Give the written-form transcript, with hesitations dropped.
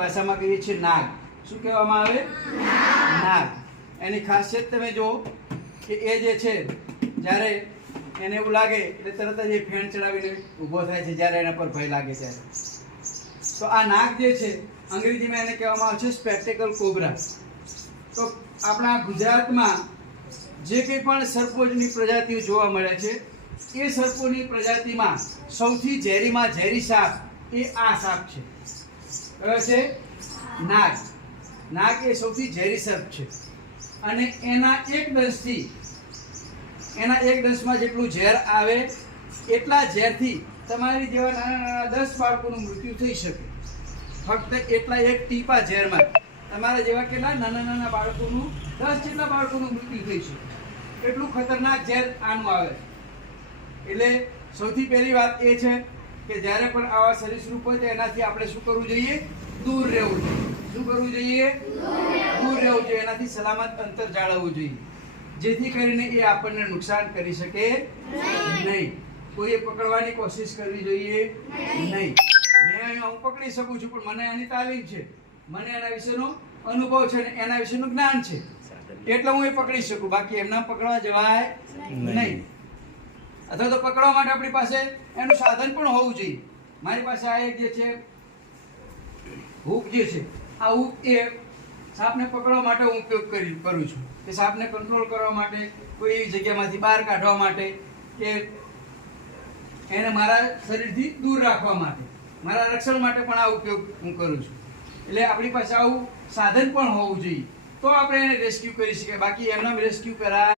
ભાષામાં કહીએ છીએ નાગ. શું કહેવામાં આવે? નાગ. એની ખાસિયત તમે જુઓ કે એ જે છે જ્યારે એને એવું લાગે એટલે તરત જ એ ફેણ ચડાવીને ઊભો થાય છે જ્યારે એના પર ભય લાગે ત્યારે. તો આ નાગ જે છે અંગ્રેજીમાં એને કહેવામાં આવે છે સ્પેક્ટેકલ કોબ્રા. તો આપણા ગુજરાતમાં જે કંઈ પણ સર્પોની પ્રજાતિઓ જોવા મળે છે એ સર્પોની પ્રજાતિમાં સૌથી ઝેરીમાં ઝેરી સાપ એ આ સાપ છે. કયો છે? નાગ. નાગ એ સૌથી ઝેરી સર્પ છે અને એના એક દંશમાં જેટલું ઝેર આવે એટલા ઝેરથી તમારી જેવા નાના 10 બાળકોનું મૃત્યુ થઈ શકે. ફક્ત એટલા એક ટીપા ઝેરમાં તમારા જેવા કેટલા નાના બાળકોનું 10 જેટલા બાળકોનું મૃત્યુ થઈ શકે. એટલું ખતરનાક ઝેર આનું આવે. એટલે સૌથી પહેલી વાત એ છે કે જ્યારે પણ આવા સરીસૃપ હોય તો એનાથી આપણે શું કરવું જોઈએ? દૂર રહેવું જોઈએ. શું કરવું જોઈએ? દૂર રહેવું જોઈએ. એનાથી સલામત અંતર જાળવવું જોઈએ જેથી કરીને એ આપણને નુકસાન કરી શકે નહીં. કોઈએ પકડવાની કોશિશ કરવી જોઈએ નહીં. હું પકડી શકું છું પણ મને એની તાલીમ છે, મને એના વિશેનો અનુભવ છે અને એના વિશેનું જ્ઞાન છે એટલે હું એ પકડી શકું. બાકી એમના પકડવા જવાય નહીં. અથવા તો પકડવા માટે આપણી પાસે એનું સાધન પણ હોવું જોઈએ. મારી પાસે આ એક જે છે હૂક જે છે, આ હૂક એ સાપને પકડવા માટે હું ઉપયોગ કરું છું કે સાપને કંટ્રોલ કરવા માટે, કોઈ એવી જગ્યામાંથી બહાર કાઢવા માટે કે એને મારા શરીરથી દૂર રાખવા માટે, મારા રક્ષણ માટે પણ આ ઉપયોગ હું કરું છું. એટલે આપણી પાસે આવું સાધન પણ હોવું જોઈએ તો આપણે એને રેસ્ક્યુ કરી શકીએ. બાકી એમના રેસ્ક્યુ કરાય